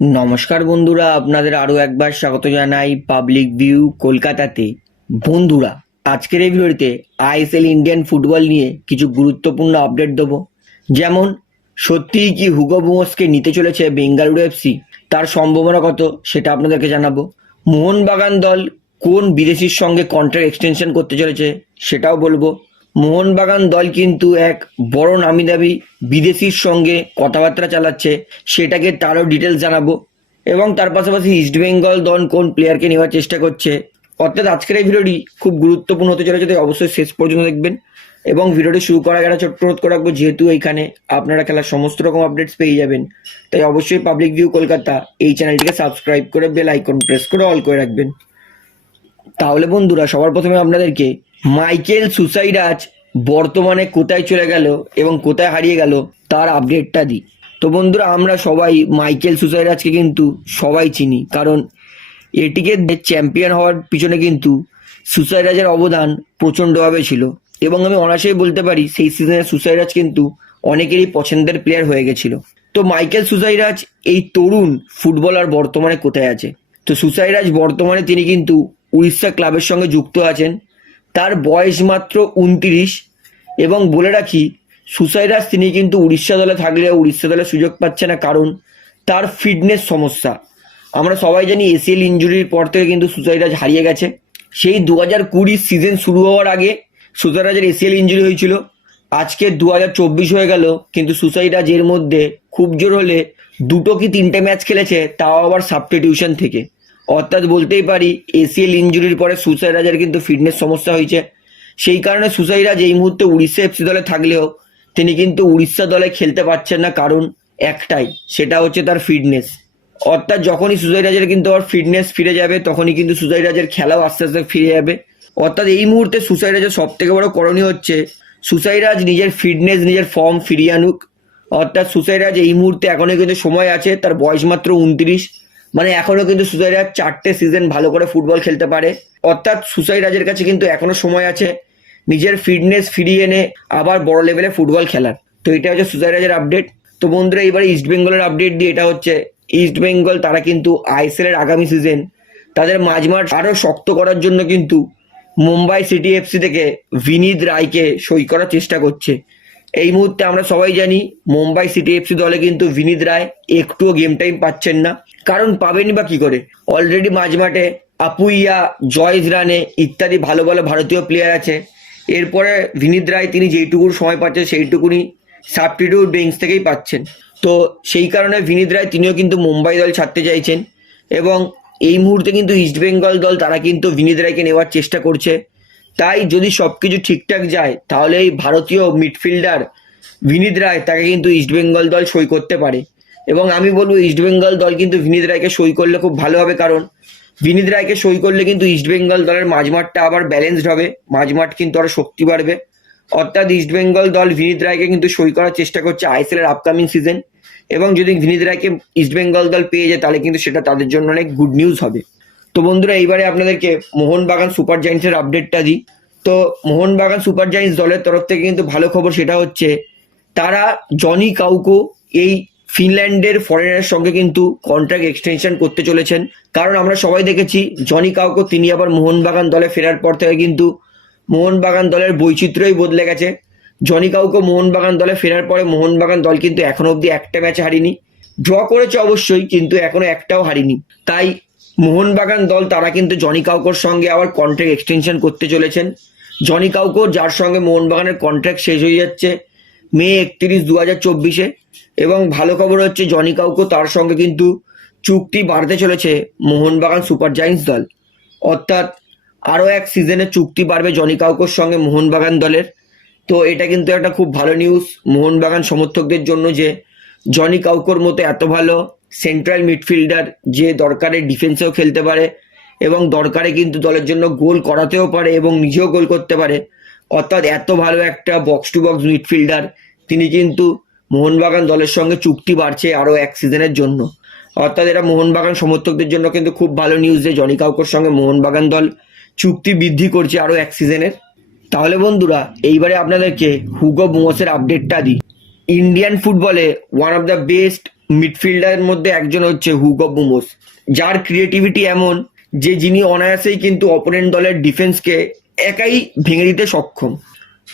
নমস্কার বন্ধুরা, আপনাদের আরও একবার স্বাগত জানাই পাবলিক ভিউ কলকাতাতে। বন্ধুরা, আজকের এই ভিডিওতে আইএসএল ইন্ডিয়ান ফুটবল নিয়ে কিছু গুরুত্বপূর্ণ আপডেট দেবো। যেমন, সত্যিই কি হুগো বুমসকে নিতে চলেছে বেঙ্গালুরু এফসি তার সম্ভাবনা কত সেটা আপনাদেরকে জানাব। মোহনবাগান দল কোন বিদেশির সঙ্গে কন্ট্রাক্ট এক্সটেনশন করতে চলেছে সেটাও বলব। মোহনবাগান দল কিন্তু এক বড় নামি দাবি বিদেশির সঙ্গে কথাবার্তা চালাচ্ছে। সেটাকে তারও ডিটেলস জানাব। এবং তার পাশাপাশি ইস্টবেঙ্গল দল কোন প্লেয়ারকে নেওয়ার চেষ্টা করছে। অর্থাৎ আজকের এই ভিডিওটি খুব গুরুত্বপূর্ণ হতে চলেছে, তাই অবশ্যই শেষ পর্যন্ত দেখবেন। এবং ভিডিওটি শুরু করার আগে ছোট্ট অনুরোধ করে রাখব, যেহেতু এইখানে আপনারা খেলার সমস্ত রকম আপডেটস পেয়ে যাবেন, তাই অবশ্যই পাবলিক ভিউ কলকাতা এই চ্যানেলটিকে সাবস্ক্রাইব করে বেল আইকন প্রেস করে অল করে রাখবেন। তাহলে বন্ধুরা, সবার প্রথমে আপনাদেরকে মাইকেল সুসাইডাজ বর্তমানে কোথায় চলে গেল এবং কোথায় হারিয়ে গেল তার আপডেটটা দিই। তো বন্ধুরা, আমরা সবাই মাইকেল সুসাইডাজকে কিন্তু সবাই চিনি, কারণ এটিকে চ্যাম্পিয়ন হওয়ার পিছনে কিন্তু সুসাইডাজের অবদান প্রচণ্ডভাবে ছিল। এবং আমি অনায়াসেই বলতে পারি, সেই সিজনে সুসাইডাজ কিন্তু অনেকেরই পছন্দের প্লেয়ার হয়ে গেছিল। তো মাইকেল সুসাইরাজ, এই তরুণ ফুটবলার বর্তমানে কোথায় আছে? তো সুসাইরাজ বর্তমানে তিনি কিন্তু উড়িষ্যা ক্লাবের সঙ্গে যুক্ত আছেন। তার বয়স মাত্র উনত্রিশ এবং বলে রাখি সুসাইরাজ তিনি কিন্তু উড়িষ্যা দলে থাকলেও উড়িষ্যা দলে সুযোগ পাচ্ছে না কারণ তার ফিটনেস সমস্যা। আমরা সবাই জানি এসিএল ইঞ্জুরির পর থেকে কিন্তু সুসাইরাজ হারিয়ে গেছে। সেই দু হাজার কুড়ি সিজন শুরু হওয়ার আগে সুসাইরাজের এসিএল ইঞ্জুরি হয়েছিল। আজকে দু হাজার চব্বিশ হয়ে গেল, কিন্তু সুসাইরাজ এর মধ্যে খুব জোর হলে দুটো কি তিনটে ম্যাচ খেলেছে, তাও আবার সাবস্টিটিউশন থেকে। অর্থাৎ বলতেই পারি এসিএল ইঞ্জুরির পরে সুসাইরাজের কিন্তু ফিটনেস সমস্যা হয়েছে। সেই কারণে সুসাই রাজ এই মুহূর্তে উড়িষ্যা এফসি দলে থাকলেও তিনি কিন্তু উড়িষ্যা দলে খেলতে পারছেন না কারণ একটাই, সেটা হচ্ছে তার ফিটনেস অর্থাৎ যখনই সুসাইরাজের কিন্তু আবার ফিটনেস ফিরে যাবে, তখনই কিন্তু সুসাইরাজের খেলাও আস্তে আস্তে ফিরে যাবে। অর্থাৎ এই মুহূর্তে সুসাইরাজের সব থেকে বড় করণীয় হচ্ছে সুসাই রাজ নিজের ফিটনেস নিজের ফর্ম ফিরিয়ে আনুক। অর্থাৎ সুসাই রাজ এই মুহূর্তে এখনও কিন্তু সময় আছে, তার বয়স মাত্র উনত্রিশ। মানে এখনও কিন্তু সুসাইরাজ চারটে সিজন ভালো করে ফুটবল খেলতে পারে। অর্থাৎ সুসাইরাজের কাছে কিন্তু এখনও সময় আছে। নিজের ফিটনেস ফিরিয়ে এনে আবার বড় লেভেলে ফুটবল খেলার। তো এটা হচ্ছে সুসাইরাজের আপডেট তো বন্ধুরা, এবারে ইস্ট বেঙ্গলের আপডেট দিয়ে এটা হচ্ছে। ইস্ট বেঙ্গল তারা কিন্তু আইএসএল এর আগামী সিজন তাদের মাঝমাঠ আরও শক্ত করার জন্য কিন্তু মুম্বাই সিটি এফসি থেকে বিনীত রায়কে সই করার চেষ্টা করছে। এই মুহূর্তে আমরা সবাই জানি মুম্বাই সিটি এফসি দলে কিন্তু বিনীত রায় একটুও গেম টাইম পাচ্ছেন না। কারণ পাবেনই বা কি করে? অলরেডি মাঝমাঠে আপুইয়া জয়েস রানে ইত্যাদি ভালো ভালো ভারতীয় প্লেয়ার আছে। এরপরে বিনীত রায় তিনি যেইটুকু সময় পাচ্ছেন সেইটুকুনি সাবস্টিটিউট বেঞ্চ থেকেই পাচ্ছেন। তো সেই কারণে বিনীত রায় তিনিও কিন্তু মুম্বাই দল ছাড়তে চাইছেন। এবং এই মুহূর্তে কিন্তু ইস্টবেঙ্গল দল, তারা কিন্তু বিনীত রায়কে নেওয়ার চেষ্টা করছে। তাই যদি সবকিছু ঠিকঠাক যায়, তাহলে এই ভারতীয় মিডফিল্ডার বিনীত রায় তাকে কিন্তু ইস্টবেঙ্গল দল সই করতে পারে। এবং আমি বলব ইস্টবেঙ্গল দল কিন্তু বিনীত রায়কে সই করলে খুব ভালো হবে, কারণ বিনীত রায়কে সই করলে কিন্তু ইস্টবেঙ্গল দলের মাঝমাঠটা আবার ব্যালেন্সড হবে, মাঝমাঠ কিন্তু আরও শক্তি বাড়বে। অর্থাৎ ইস্টবেঙ্গল দল বিনীত রায়কে কিন্তু সই করার চেষ্টা করছে আইএসএল এর আপকামিং সিজন এবং যদি বিনীত রায়কে ইস্টবেঙ্গল দল পেয়ে যায়, তাহলে কিন্তু সেটা তাদের জন্য অনেক গুড নিউজ হবে। তো বন্ধুরা, এইবারে আপনাদেরকে মোহনবাগান সুপার জায়েন্টসের আপডেটটা দিই। তো মোহনবাগান সুপার জায়েন্টস দলের তরফ থেকে কিন্তু ভালো খবর সেটা হচ্ছে, তারা জনি কাউকো এই ফিনল্যান্ডের ফরেনারের সঙ্গে কিন্তু কন্ট্রাক্ট এক্সটেনশন করতে চলেছেন। কারণ আমরা সবাই দেখেছি, জনি কাউকো, তিনি আবার মোহনবাগান দলে ফেরার পর থেকে কিন্তু মোহনবাগান দলের বৈচিত্র্যই বদলে গেছে। জনি কাউকো মোহনবাগান দলে ফেরার পরে মোহনবাগান দল কিন্তু এখনও অবধি একটা ম্যাচে হারিনি। ড্র করেছে অবশ্যই, কিন্তু এখনও একটাও হারিনি। তাই মোহনবাগান দল, তারা কিন্তু জনি কাউকোর সঙ্গে আবার কন্ট্রাক্ট এক্সটেনশন করতে চলেছেন। জনি কাউকো যার সঙ্গে মোহনবাগানের কন্ট্রাক্ট শেষ হয়ে যাচ্ছে মে একত্রিশ দু হাজার চব্বিশে। এবং ভালো খবর হচ্ছে, জনি কাউকো তার সঙ্গে কিন্তু চুক্তি বাড়তে চলেছে মোহনবাগান সুপার জায়েন্টস দল। অর্থাৎ আরও এক সিজনে চুক্তি বাড়বে জনি কাউকোর সঙ্গে মোহনবাগান দলের। তো এটা কিন্তু একটা খুব ভালো নিউজ মোহনবাগান সমর্থকদের জন্য যে জনি কাউকোর মতো এত ভালো সেন্ট্রাল মিডফিল্ডার যে দরকারে ডিফেন্সেও খেলতে পারে এবং দরকারে কিন্তু দলের জন্য গোল করাতেও পারে এবং নিজেও গোল করতে পারে। অর্থাৎ এত ভালো একটা বক্স টু বক্স মিডফিল্ডার তিনি কিন্তু মোহনবাগান দলের সঙ্গে চুক্তি বাড়ছে আরও এক সিজনের জন্য। অর্থাৎ এটা মোহনবাগান সমর্থকদের জন্য কিন্তু খুব ভালো নিউজ যে জনি কাউকোর সঙ্গে মোহনবাগান দল চুক্তি বৃদ্ধি করছে আরও এক সিজনের তাহলে বন্ধুরা, এইবারে আপনাদেরকে হুগো বুমসের আপডেটটা দিই। ইন্ডিয়ান ফুটবলে ওয়ান অফ দ্য বেস্ট মিডফিল্ডারের মধ্যে একজন হচ্ছে হুগো বুমোস। যার ক্রিয়েটিভিটি এমন যে যিনি অনায়াসেই কিন্তু অপোনেন্ট দলের ডিফেন্সকে একাই ভেঙে দিতে সক্ষম।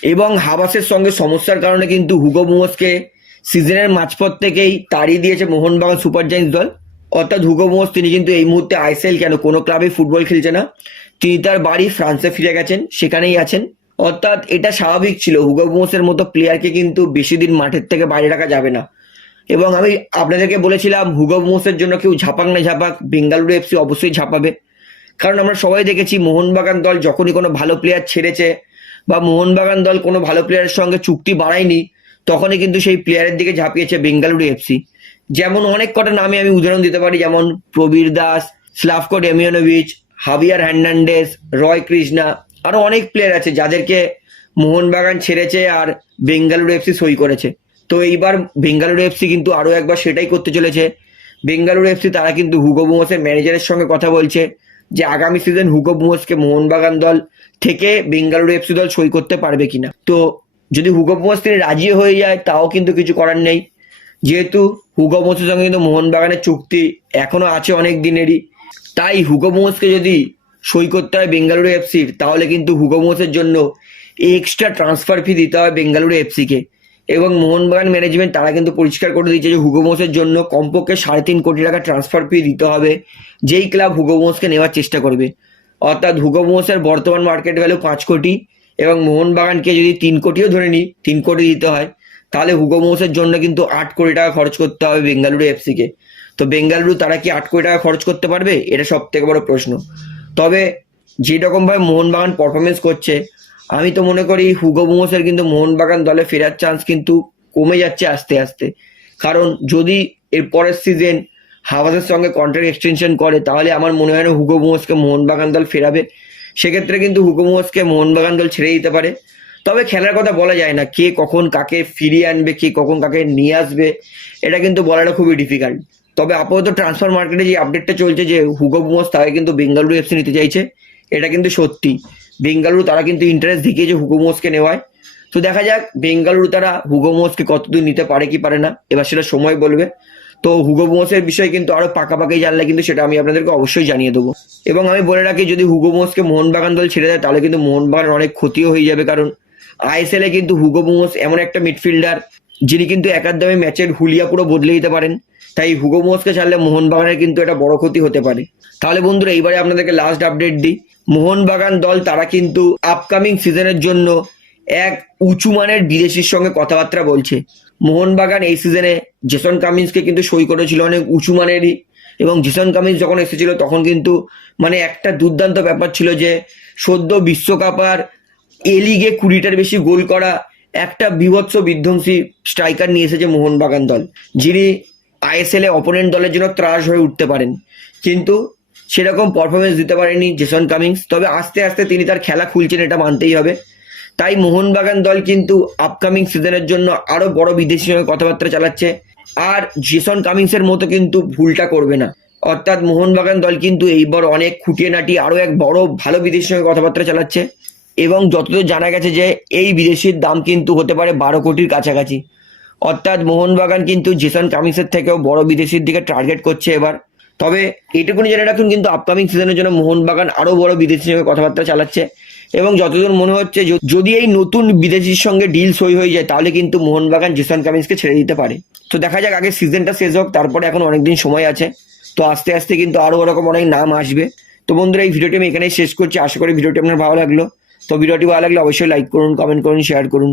এবং হাবাসের সঙ্গে সমস্যার কারণে কিন্তু হুগো বুমোসকে সিজনের মাঝপথ থেকেই তাড়িয়ে দিয়েছে মোহনবাগান সুপার জায়েন্টস দল। অর্থাৎ হুগো বুমোস তিনি কিন্তু এই মুহূর্তে আইসিএল কেন? কোনো ক্লাবে ফুটবল খেলছে না। তিনি তার বাড়ি ফ্রান্সে ফিরে গেছেন, সেখানেই আছেন। অর্থাৎ এটা স্বাভাবিক ছিল। হুগো বুমোসের মতো প্লেয়ারকে কিন্তু বেশি দিন মাঠের থেকে বাইরে রাখা যাবে না। এবং আমি আপনাদেরকে বলেছিলাম, হুগো বুমোসের জন্য কেউ ঝাপাক না ঝাপাক, বেঙ্গালুরু এফসি অবশ্যই ঝাপাবে। কারণ আমরা সবাই দেখেছি মোহনবাগান দল যখনই কোনো ভালো প্লেয়ার ছেড়েছে বা মোহনবাগান দল কোনো ভালো প্লেয়ারের সঙ্গে চুক্তি বাড়ায়নি, তখনই কিন্তু সেই প্লেয়ারের দিকে ঝাঁপিয়েছে বেঙ্গালুরু এফসি। যেমন অনেক কটা নামে আমি উদাহরণ দিতে পারি, যেমন Prabir Das Slavko Damjanovic, Javier Hernandez Roy Krishna, আরও অনেক প্লেয়ার আছে যাদেরকে মোহনবাগান ছেড়েছে আর বেঙ্গালুরু এফসি সই করেছে। তো এইবার বেঙ্গালুরু এফসি কিন্তু আরও একবার সেটাই করতে চলেছে। বেঙ্গালুরু এফসি তারা কিন্তু হুগো বুমোসের ম্যানেজারের সঙ্গে কথা বলছে যে আগামী সিজন হুগো বুমোসকে মোহনবাগান দল থেকে বেঙ্গালুরু এফসি দল সই করতে পারবে কিনা। তো যদি হুগো বুমোস তিনি রাজি হয়ে যায়, তাও কিন্তু কিছু করার নেই। যেহেতু হুগো বুমোসের সঙ্গে কিন্তু মোহনবাগানের চুক্তি এখনও আছে অনেক দিনেরই। তাই হুগো বুমোসকে যদি সই করতে হয় বেঙ্গালুরু এফসির তাহলে কিন্তু হুগো বুমোসের জন্য এক্সট্রা ট্রান্সফার ফি দিতে হয় বেঙ্গালুরু এফসিকে এবং মোহনবাগান ম্যানেজমেন্ট তারা কিন্তু পরিষ্কার করে দিয়েছে যে হুগো বোসের জন্য কমপক্ষে সাড়ে তিন কোটি টাকা ট্রান্সফার ফি দিতে হবে। যেই ক্লাব হুগো বোসকে নেওয়ার চেষ্টা করবে। অর্থাৎ হুগো বোসের বর্তমান মার্কেট ভ্যালু পাঁচ কোটি এবং মোহনবাগানকে যদি তিন কোটিও ধরে নিই, তিন কোটি দিতে হয়, তাহলে হুগো বোসের জন্য কিন্তু আট কোটি টাকা খরচ করতে হবে বেঙ্গালুরু এফসিকে তো বেঙ্গালুরু তারা কি আট কোটি টাকা খরচ করতে পারবে? এটা সব থেকে বড় প্রশ্ন। তবে যেরকমভাবে মোহনবাগান পারফরমেন্স করছে আমি তো মনে করি হুগো বুমোসের কিন্তু মোহনবাগান দলে ফেরার চান্স কিন্তু কমে যাচ্ছে আস্তে আস্তে। কারণ যদি এর পরের সিজন হাওয়াজের সঙ্গে কন্ট্রাক্ট এক্সটেনশন করে, তাহলে আমার মনে হয় না হুগো বুমোসকে মোহনবাগান দল ফেরাবে। সেক্ষেত্রে কিন্তু হুগো বুমোসকে মোহনবাগান দল ছেড়ে দিতে পারে। তবে খেলার কথা বলা যায় না কে কখন কাকে ফিরিয়ে আনবে, কে কখন কাকে নিয়ে আসবে, এটা কিন্তু বলাটা খুবই ডিফিকাল্ট তবে আপাতত ট্রান্সফার মার্কেটে যে আপডেটটা চলছে যে হুগো বুমোস তাকে কিন্তু বেঙ্গালুরু এফসি নিতে চাইছে, এটা কিন্তু সত্যি। বেঙ্গালুরু তারা কিন্তু ইন্টারেস্ট দেখিয়েছে হুগোমোসকে নেওয়ায়। তো দেখা যাক বেঙ্গালুরু তারা হুগোমোসকে কতদূর নিতে পারে কি পারে না। এবার সেটা সময় বলবে। তো হুগোমোসের বিষয়ে কিন্তু আরও পাকাপাকি জানলে কিন্তু সেটা আমি আপনাদেরকে অবশ্যই জানিয়ে দেবো। এবং আমি বলে রাখি, যদি হুগোমোসকে মোহনবাগান দল ছেড়ে দেয়, তাহলে কিন্তু মোহনবাগান অনেক ক্ষতিও হয়ে যাবে। কারণ আইএসএল এ কিন্তু হুগোমোস এমন একটা মিডফিল্ডার যিনি কিন্তু একার দামে ম্যাচের হুলিয়া পুরো বদলে দিতে পারেন। তাই হুগোমোসকে ছাড়লে মোহনবাগানের কিন্তু এটা বড় ক্ষতি হতে পারে। তাহলে বন্ধুরা, এইবারে আপনাদেরকে লাস্ট আপডেট দিই। মোহনবাগান দল, তারা কিন্তু আপকামিং সিজনের জন্য এক উঁচু মানের বিদেশির সঙ্গে কথাবার্তা বলছে। মোহনবাগান এই সিজনে জেসন কামিন্সকে কিন্তু সই করেছিল অনেক উঁচু মানেরই এবং জেসন কামিন্স যখন এসেছিল তখন কিন্তু মানে একটা দুর্দান্ত ব্যাপার ছিল যে, সদ্য বিশ্বকাপ আর এ লিগে কুড়িটার বেশি গোল করা একটা বিভৎস বিধ্বংসী স্ট্রাইকার নিয়ে এসেছে মোহনবাগান দল। যিনি আইএসএল অপোনেন্ট দলের জন্য ত্রাস হয়ে উঠতে পারেন। কিন্তু সেরকম পারফরমেন্স দিতে পারেনি জেসন কামিংস। তবে আস্তে আস্তে তিনি তার খেলা খুলছেন, এটা মানতেই হবে। তাই মোহনবাগান দল কিন্তু আপকামিং সিজনের জন্য আরও বড় বিদেশির সঙ্গে কথাবার্তা চালাচ্ছে। আর জেসন কামিংসের মতো কিন্তু ভুলটা করবে না। অর্থাৎ মোহনবাগান দল কিন্তু এইবার অনেক খুঁটিয়ে নাটি আরও এক বড় ভালো বিদেশির সঙ্গে কথাবার্তা চালাচ্ছে। এবং যতদূর জানা গেছে যে এই বিদেশির দাম কিন্তু হতে পারে বারো কোটির কাছাকাছি। অর্থাৎ মোহনবাগান কিন্তু জেসন কামিংসের থেকেও বড় বিদেশির দিকে টার্গেট করছে এবার। তবে এইটুকুনি জেনে রাখুন কিন্তু আপকামিং সিজনের জন্য মোহনবাগান আরও বড় বিদেশির সঙ্গে কথাবার্তা চালাচ্ছে এবং যতদূর মনে হচ্ছে যদি এই নতুন বিদেশির সঙ্গে ডিল সই হয়ে যায়, তাহলে কিন্তু মোহনবাগান জেসন কামিন্সকে ছেড়ে দিতে পারে। তো দেখা যাক, আগে সিজনটা শেষ হোক, তারপরে এখন অনেকদিন সময় আছে। তো আস্তে আস্তে কিন্তু আরও ওরকম অনেক নাম আসবে। তো বন্ধুরা, এই ভিডিওটি আমি এখানেই শেষ করছি। আশা করি ভিডিওটি আপনার ভালো লাগল। তো ভিডিওটি ভালো লাগলে অবশ্যই লাইক করুন কমেন্ট করুন শেয়ার করুন।